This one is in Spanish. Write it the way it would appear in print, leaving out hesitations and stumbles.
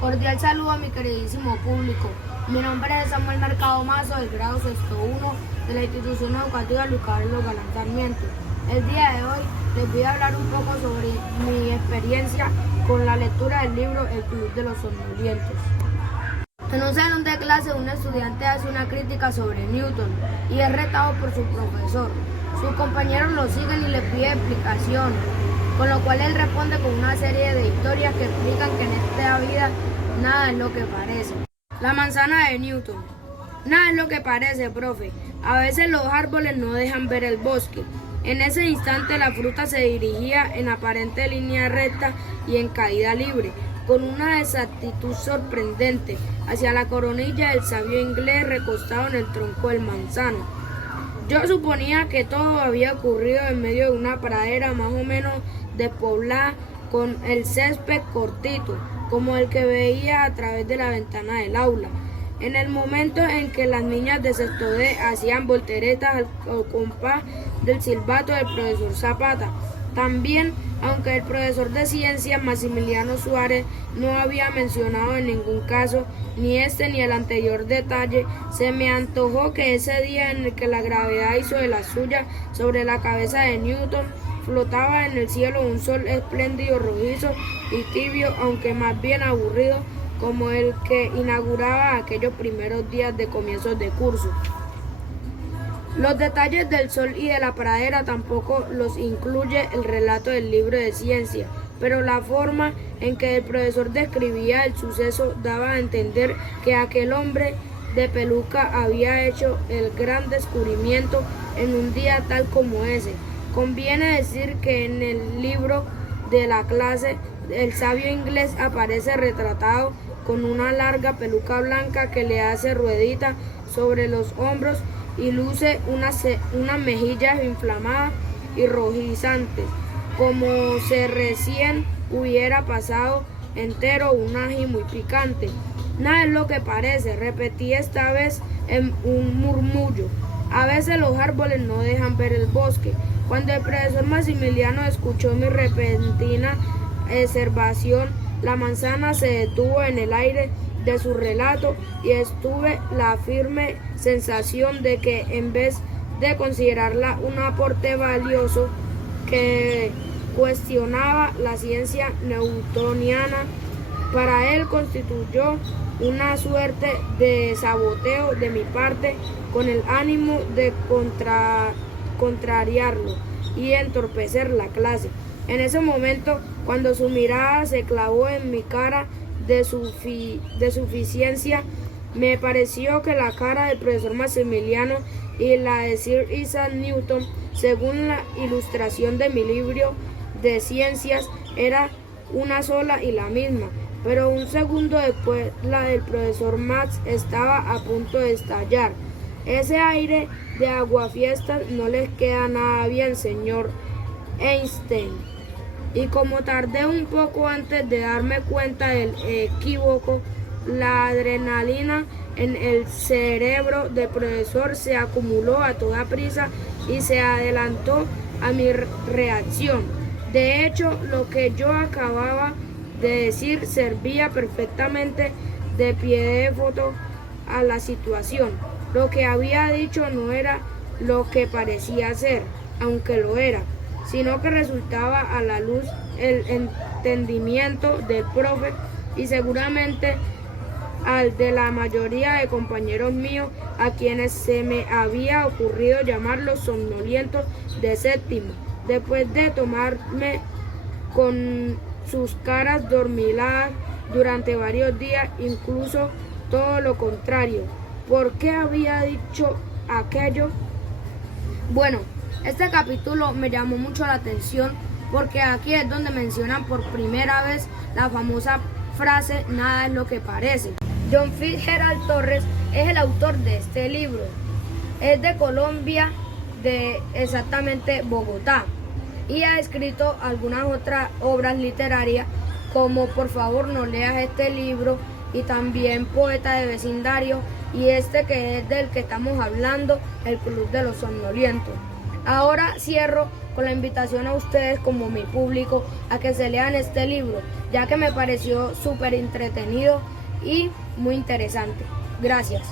Cordial saludo a mi queridísimo público. Mi nombre es Samuel Mercado Mazo, del grado sexto 1 de la institución educativa Luis Carlos Galán Sarmiento. El día de hoy les voy a hablar un poco sobre mi experiencia con la lectura del libro El Club de los Somnolientos. En un salón de clase, un estudiante hace una crítica sobre Newton y es retado por su profesor. Sus compañeros lo siguen y le piden explicaciones, con lo cual él responde con una serie de historias que explican que en esta vida nada es lo que parece. La manzana de Newton. Nada es lo que parece, profe. A veces los árboles no dejan ver el bosque. En ese instante la fruta se dirigía en aparente línea recta y en caída libre, con una exactitud sorprendente, hacia la coronilla del sabio inglés recostado en el tronco del manzano. Yo suponía que todo había ocurrido en medio de una pradera más o menos despoblada, con el césped cortito, como el que veía a través de la ventana del aula. En el momento en que las niñas de sexto D hacían volteretas al compás del silbato del profesor Zapata. También, aunque el profesor de ciencias Maximiliano Suárez no había mencionado en ningún caso ni este ni el anterior detalle, se me antojó que ese día en el que la gravedad hizo de la suya sobre la cabeza de Newton, flotaba en el cielo un sol espléndido, rojizo y tibio, aunque más bien aburrido, como el que inauguraba aquellos primeros días de comienzos de curso. Los detalles del sol y de la pradera tampoco los incluye el relato del libro de ciencia, pero la forma en que el profesor describía el suceso daba a entender que aquel hombre de peluca había hecho el gran descubrimiento en un día tal como ese. Conviene decir que en el libro de la clase el sabio inglés aparece retratado con una larga peluca blanca que le hace ruedita sobre los hombros y luce unas mejillas inflamadas y rojizantes, como si recién hubiera pasado entero un ají muy picante. Nada es lo que parece, repetí esta vez en un murmullo. A veces los árboles no dejan ver el bosque. Cuando el profesor Maximiliano escuchó mi repentina observación, la manzana se detuvo en el aire de su relato y estuve la firme sensación de que en vez de considerarla un aporte valioso que cuestionaba la ciencia newtoniana, para él constituyó una suerte de saboteo de mi parte con el ánimo de contrariarlo y entorpecer la clase. En ese momento, cuando su mirada se clavó en mi cara de suficiencia, me pareció que la cara del profesor Maximiliano y la de Sir Isaac Newton, según la ilustración de mi libro de ciencias, era una sola y la misma, pero un segundo después la del profesor Max estaba a punto de estallar. Ese aire de aguafiestas no les queda nada bien, señor Einstein. Y como tardé un poco antes de darme cuenta del equívoco, la adrenalina en el cerebro del profesor se acumuló a toda prisa y se adelantó a mi reacción. De hecho, lo que yo acababa de decir servía perfectamente de pie de foto a la situación. Lo que había dicho no era lo que parecía ser, aunque lo era, sino que resultaba a la luz el entendimiento del profe y seguramente al de la mayoría de compañeros míos, a quienes se me había ocurrido llamar los somnolientos de séptimo, después de tomarme con sus caras dormiladas durante varios días, incluso todo lo contrario. ¿Por qué había dicho aquello? Bueno, este capítulo me llamó mucho la atención porque aquí es donde mencionan por primera vez la famosa frase "nada es lo que parece". John Fitzgerald Torres es el autor de este libro. Es de Colombia, de exactamente Bogotá, y ha escrito algunas otras obras literarias como Por favor no leas este libro, y también Poeta de vecindario, y este que es del que estamos hablando, El Club de los Somnolientos. Ahora cierro con la invitación a ustedes como mi público a que se lean este libro ya que me pareció súper entretenido y muy interesante. Gracias.